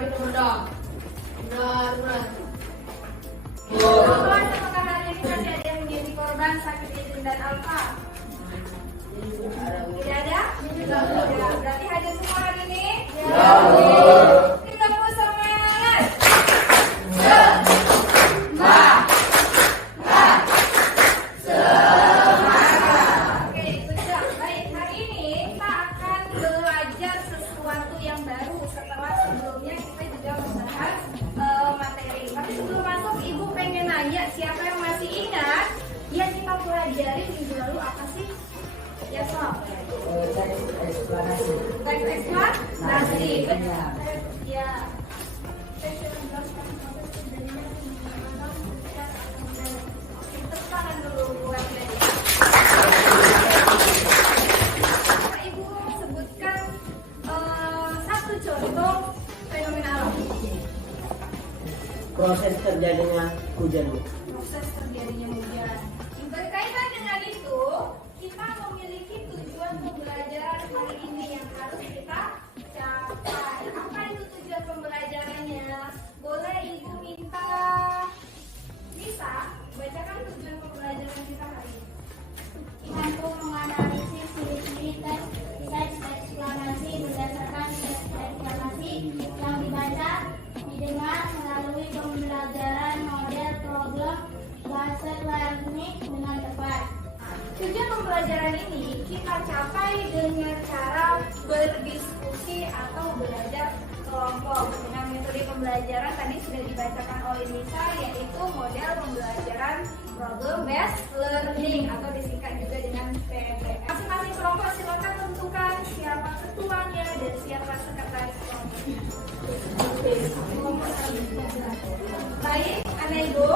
gitu dong. Benar. Apakah hari ini masih ada yang menjadi korban sakit izin dan alfa? Tidak ada? Tidak. Berarti hadir semua hari ini? Ya. Kita mau semangat. Oke, sudah. Baik, hari ini kita akan belajar sesuatu yang baru setelah sebelumnya kita juga membahas materi. Tapi sebelum masuk, Ibu pengen nanya siapa yang masih ingat yang kita pelajari minggu lalu apa sih? Ya, Sob. Teks eksplanasi. Teks eksplanasi. Ya. Tepuk tangan dulu buat Lady. Ibu sebutkan satu contoh fenomena alam. Proses terjadinya hujan. Proses terjadinya hujan. Berkaitan dengan itu, kita memiliki tujuan pembelajaran hari ini yang harus kita capai. Apa itu tujuan pembelajarannya? Boleh Ibu minta bisa bacakan tujuan pembelajaran kita hari ini? Mampu menganalisis ciri-ciri teks eksplanasi berdasarkan teks eksplanasi yang dibaca, didengar melalui pembelajaran model program bahasa learning dengan tepat. Tujuan pembelajaran ini kita capai dengan cara berdiskusi atau belajar kelompok. Dengan metode pembelajaran tadi sudah dibacakan oleh Nisa, yaitu model pembelajaran problem based learning atau disingkat juga dengan PBL. Masing-masing kelompok silakan tentukan siapa ketuanya dan siapa sekretaris kelompok. Baik, Anak Ibu,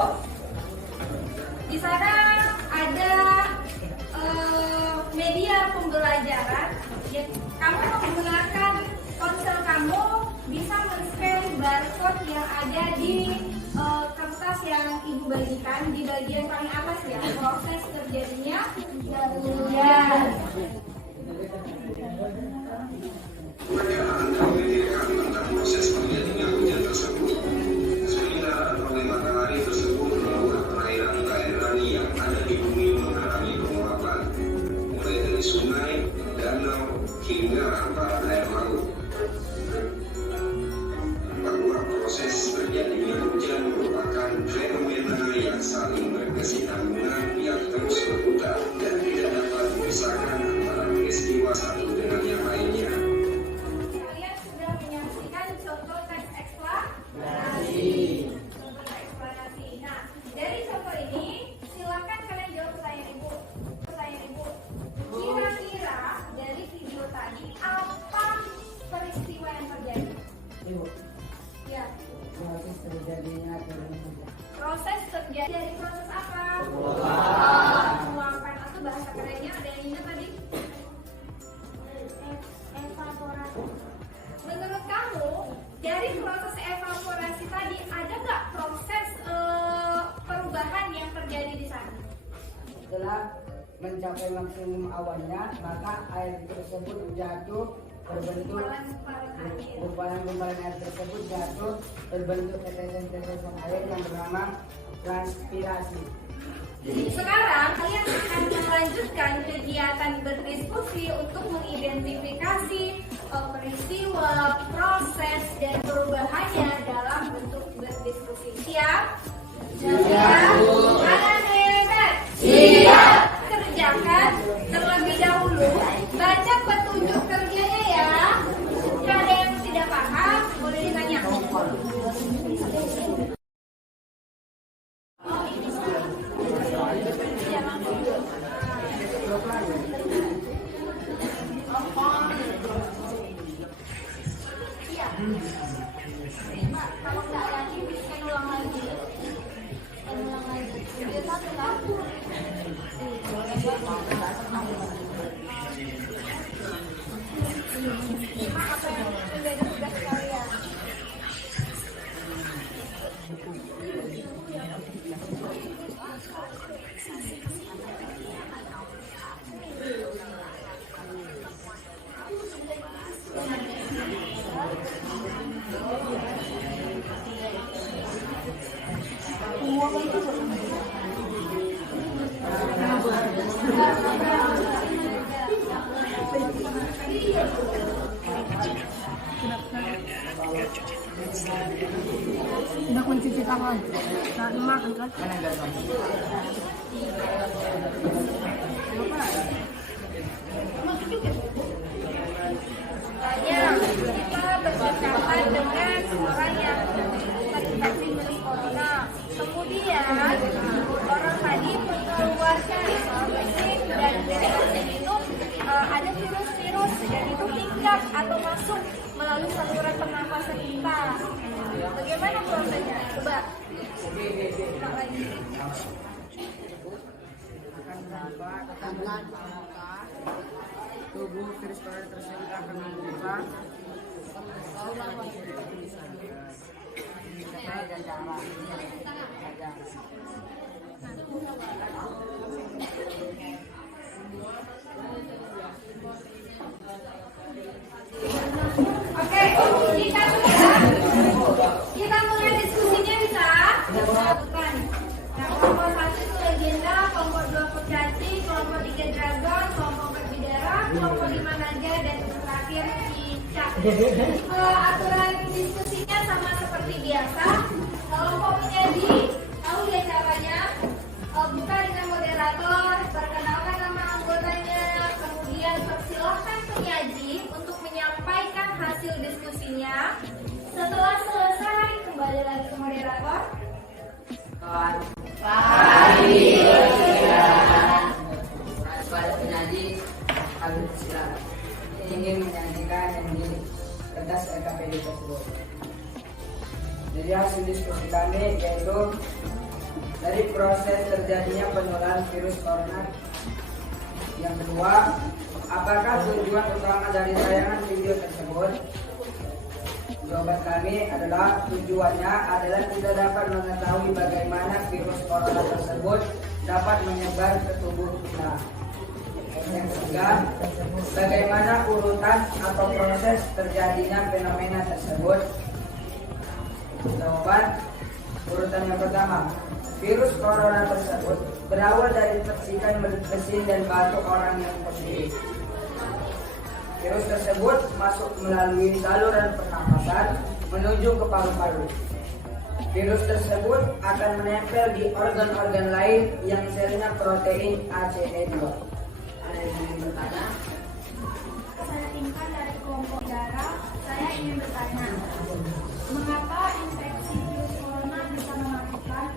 di sana ada media pembelajaran. Ya, kamu menggunakan ponsel kamu bisa men-scan barcode yang ada di kertas yang Ibu bagikan di bagian paling atas ya, proses terjadinya hujan. Tentang proses terjadinya hujan tersebut, sehingga oleh matahari tersebut membuat perairan daerah yang ada di bumi mengalami penguapan, mulai dari sungai, danau, hingga hamparan air laut. Bahwa proses terjadinya hujan merupakan fenomena yang saling berkesinambungan yang terus berputar dan tidak dapat dipisahkan antara peristiwa satu dengan yang lainnya. Kalian sudah menyaksikan contoh teks eksplanasi. Contoh teks eksplanasi. Nah, dari contoh ini silakan kalian jawab pertanyaan Ibu. Kira-kira dari video tadi apa peristiwa yang terjadi? Ibu, Ya, proses terjadinya hujan. proses terjadi dari proses apa? Penguapan atau bahasa kerennya ada yang ingat tadi? Evaporasi. Menurut kamu dari proses evaporasi tadi ada nggak proses perubahan yang terjadi di sana? Setelah mencapai maksimum awannya, maka air tersebut jatuh berbentuk gumpalan air tersebut jatuh berbentuk tetesan-tetesan air yang bernama transpirasi. Sekarang kalian akan melanjutkan kegiatan berdiskusi untuk mengidentifikasi peristiwa, proses, dan perubahannya dalam bentuk berdiskusi. Siap? Siap. Kalian hebat. Siap. Kerjakan terlebih dahulu. Baca petunjuk kerjanya ya. Jika ada yang tidak paham, boleh ditanya. Kalau nggak lagi, bikin ulang lagi. tangan. Nah, dimakan kan? Mana enggak kamu? Kita berdekatan dengan orang yang terinfeksi virus corona. Kemudian orang tadi mengeluarkan fisik dan dari hasil itu ada virus-virus dan itu tingkat atau masuk melalui saluran pernapasan kita. Bagaimana prosesnya? Coba. Tubuh virus corona tersebut akan membuka Oke, kita mulai diskusinya bisa. Bukan. Nah, kelompok 1 itu legenda, kelompok 2 kurcaci, kelompok 3 dragon, kelompok 4 bidara, kelompok 5 naga, dan terakhir cicak. Aturan diskusinya sama seperti biasa. Kelompok menyaji, tahu ya caranya? Buka dengan moderator, perkenalkan nama anggotanya, kemudian persilahkan penyaji untuk menyampaikan hasil diskusinya. Setelah selesai, kembali lagi ke moderator. Pada penyaji kami silakan ingin menyajikan yang di kertas LKPD tersebut. Jadi hasil diskusi kami yaitu dari proses terjadinya penularan virus corona. Yang kedua, apakah tujuan utama dari tayangan video tersebut? Jawaban kami adalah tujuannya adalah tidak dapat mengetahui bagaimana virus corona tersebut dapat menyebar ke tubuh kita. Yang ketiga, bagaimana urutan atau proses terjadinya fenomena tersebut? Jawaban urutan yang pertama, virus corona tersebut berawal dari percikan bersin dan batuk orang yang positif. Virus tersebut masuk melalui saluran pernapasan menuju ke paru-paru. Virus tersebut akan menempel di organ-organ lain yang selnya protein ACE2. Ada yang ingin bertanya? Saya Intan dari kelompok darah. Saya ingin bertanya, mengapa infeksi virus corona bisa mematikan?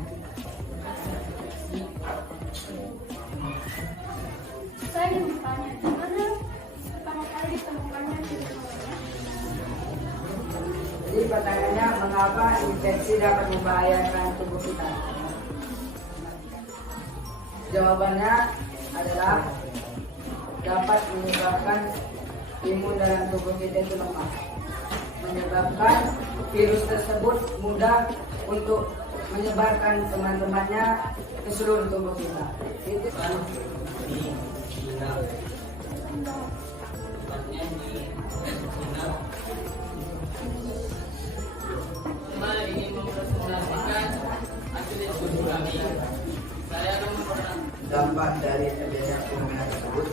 Saya ingin bertanya, gimana pertama kali ditemukannya virus corona? Jadi pertanyaannya, mengapa infeksi dapat membahayakan tubuh kita? Jawabannya adalah dapat menyebabkan imun dalam tubuh kita itu lemah, menyebabkan virus tersebut mudah untuk menyebarkan teman-temannya ke seluruh tubuh kita. Itu ingin mempresentasikan hasil diskusi kami. Saya akan dampak dari adanya fenomena tersebut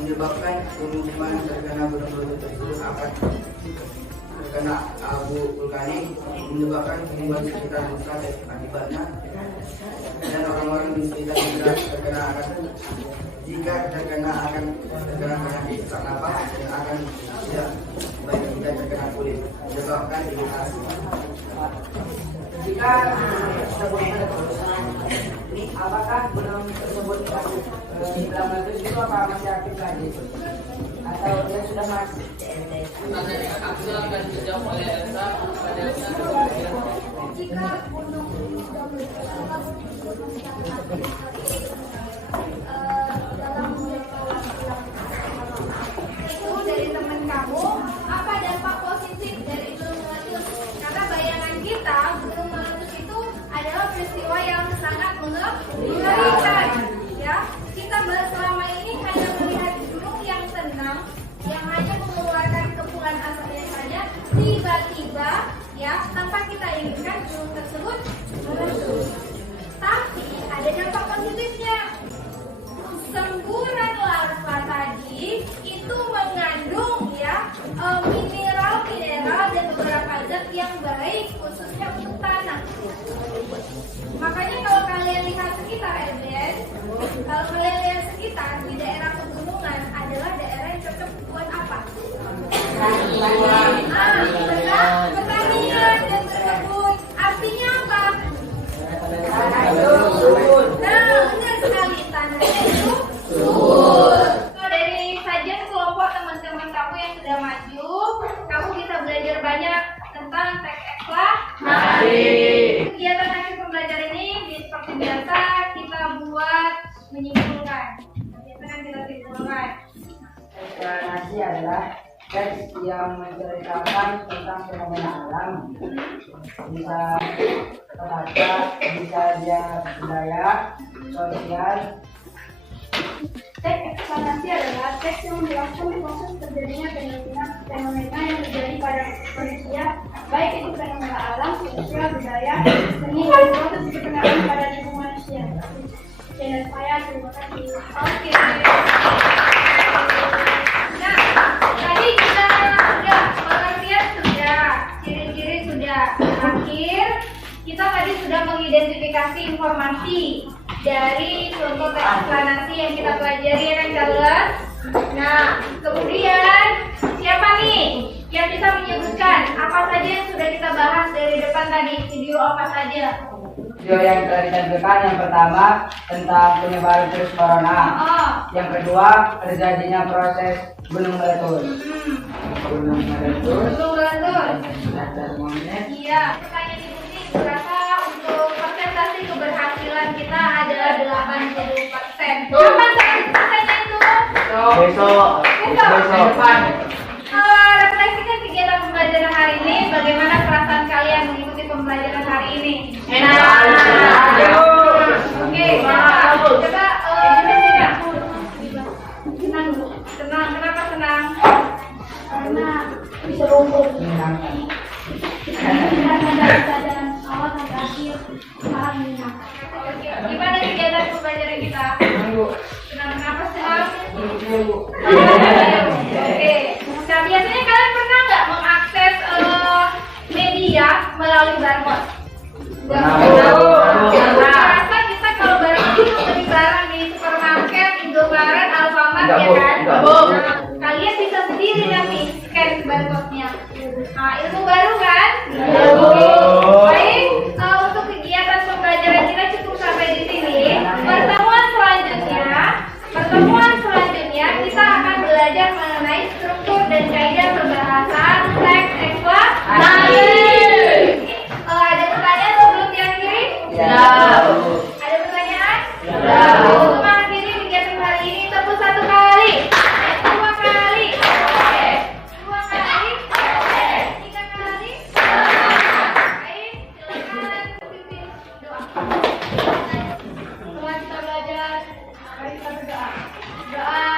menyebabkan pemukiman terkena gunung-gunung tersebut akan terkena abu vulkanik, menyebabkan pemukiman sekitar rusak akibatnya, dan orang-orang di sekitar juga terkena jika terkena penyakit sesak napas yang akan tidak baik jika terkena kulit, menyebabkan iritasi. jika tersebut ini apakah gunung tersebut dalam itu apa masih aktif lagi atau dia sudah mati? pertanyaan kapsul akan dijawab oleh Elsa pada saat Jika gunung dalam itu dari teman kamu, apa dampak positif dari gunung meletus? Karena bayangan kita gunung meletus itu adalah peristiwa yang sangat mengerikan, ya. Kita selama ini hanya melihat gunung yang tenang, yang hanya mengeluarkan kepulan asapnya saja, tiba-tiba ya tanpa kita inginkan gunung tersebut meletus. Tapi ada dampak positifnya. Eksplanasi adalah teks yang menceritakan tentang fenomena alam. Bisa kata, bisa dia budaya, sosial. Teks eksplanasi adalah teks yang menjelaskan proses terjadinya fenomena yang terjadi pada manusia, baik itu fenomena alam, sosial, budaya, seni, dan proses perkenaan pada lingkungan manusia. Channel saya, terima kasih. Oke. Nah, tadi kita sudah pengertian sudah, ciri-ciri sudah. Terakhir, kita tadi sudah mengidentifikasi informasi dari contoh teks eksplanasi yang kita pelajari ya kan kalian. Nah, kemudian siapa nih yang bisa menyebutkan apa saja yang sudah kita bahas dari depan tadi, video apa saja? Video yang telah ditampilkan yang pertama tentang penyebaran virus corona. Yang kedua terjadinya proses gunung meletus. Gunung meletus. Iya, pertanyaan ibu sih berapa untuk persentase keberhasilan kita adalah 80%. Kapan persennya itu? Besok. Refleksikan kegiatan pembelajaran hari ini. Bagaimana perasaan kalian mengikuti pembelajaran hari ini? Oke, coba senang dulu. Senang, kenapa senang? Karena bisa rumput. Karena dari pelajaran awal sampai akhir malam ini. Gimana kegiatan pembelajaran kita? Senang, kenapa senang? Oke. Nah, biasanya kalian pernah nggak mengakses media melalui barcode? Rasa kita kalau barang itu beli barang di supermarket, Indomaret, Alfamart ya kan? Nah, kalian bisa sendiri nanti scan barcode-nya. Nah, ilmu baru kan? Baik, untuk kegiatan pembelajaran kita cukup sampai di sini. Pertemuan selanjutnya kita akan belajar mengenai struktur dan kaidah pembahasan teks eksplanasi. Ada pertanyaan sebelum diakhiri? Ada pertanyaan? Untuk mengakhiri kegiatan hari ini, tepuk 1 kali, 2 kali, 2 kali, 3 kali. Baik, silakan pimpin doa. Setelah kita belajar, mari kita berdoa. Doa.